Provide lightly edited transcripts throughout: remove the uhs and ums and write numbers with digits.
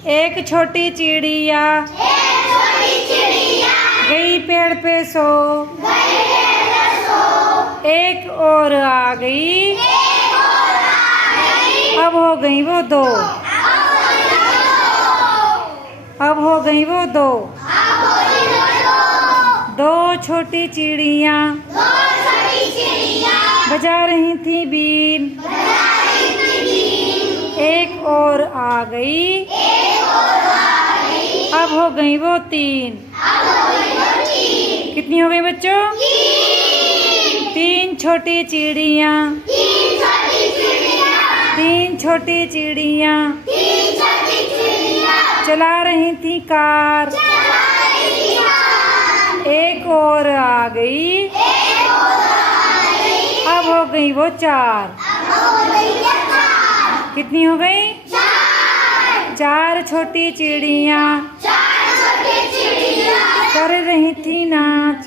एक छोटी चिड़िया गई पेड़ पे सो, एक और आ गई, अब हो गई वो दो, अब हो गई वो दो। दो छोटी चिड़िया बजा रही थी बीन, एक और आ गई, अब हो गई वो तीन। कितनी हो गई बच्चों? तीन छोटी चिड़िया, तीन छोटी चिड़िया चला रही थी कार, एक और आ गई, अब हो गई वो चार। कितनी हो गई? चार छोटी चिड़िया कर रही थी नाच,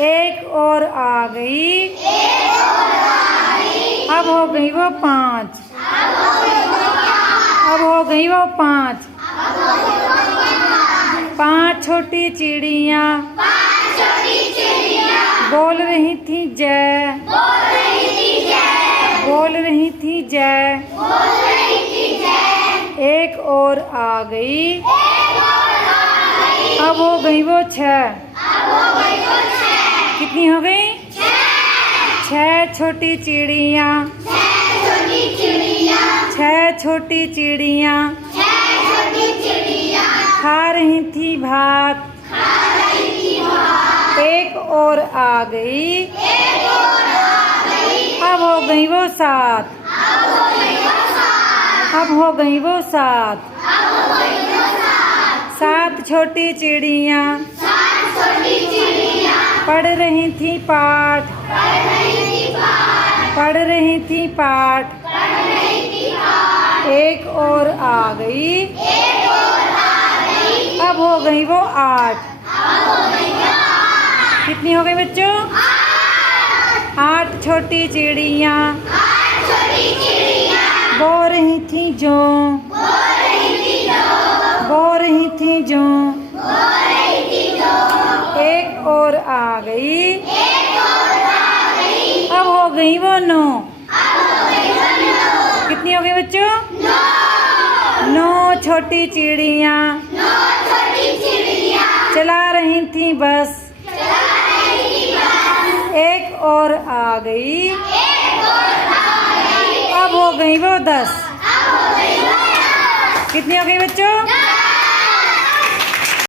एक और आ गई, अब हो गई वो पांच, अब हो गई वो पांच। पांच छोटी चिड़िया बोल रही थी जय, बोल रही थी जय, एक और आ गई, अब हो गई वो छह। कितनी हो गई? छह छोटी चिड़िया, छह छोटी चिड़िया खा रही थी भात, एक और आ गई, अब हो गई वो सात, अब हो गई वो सात। सात छोटी चिड़िया पढ़ रही थी पाठ, पढ़ रही थी पाठ, एक और आ गई, अब हो गई वो आठ। कितनी हो गई बच्चों? आठ छोटी चिड़िया बो रही थी जो, बो रही थी जो, एक और आ गई, अब हो गई वो नौ। कितनी हो गई बच्चों? नौ छोटी चिड़िया चला रही थी बस, एक और आ गई, अब हो गई वो 10। कितनी हो गई बच्चों?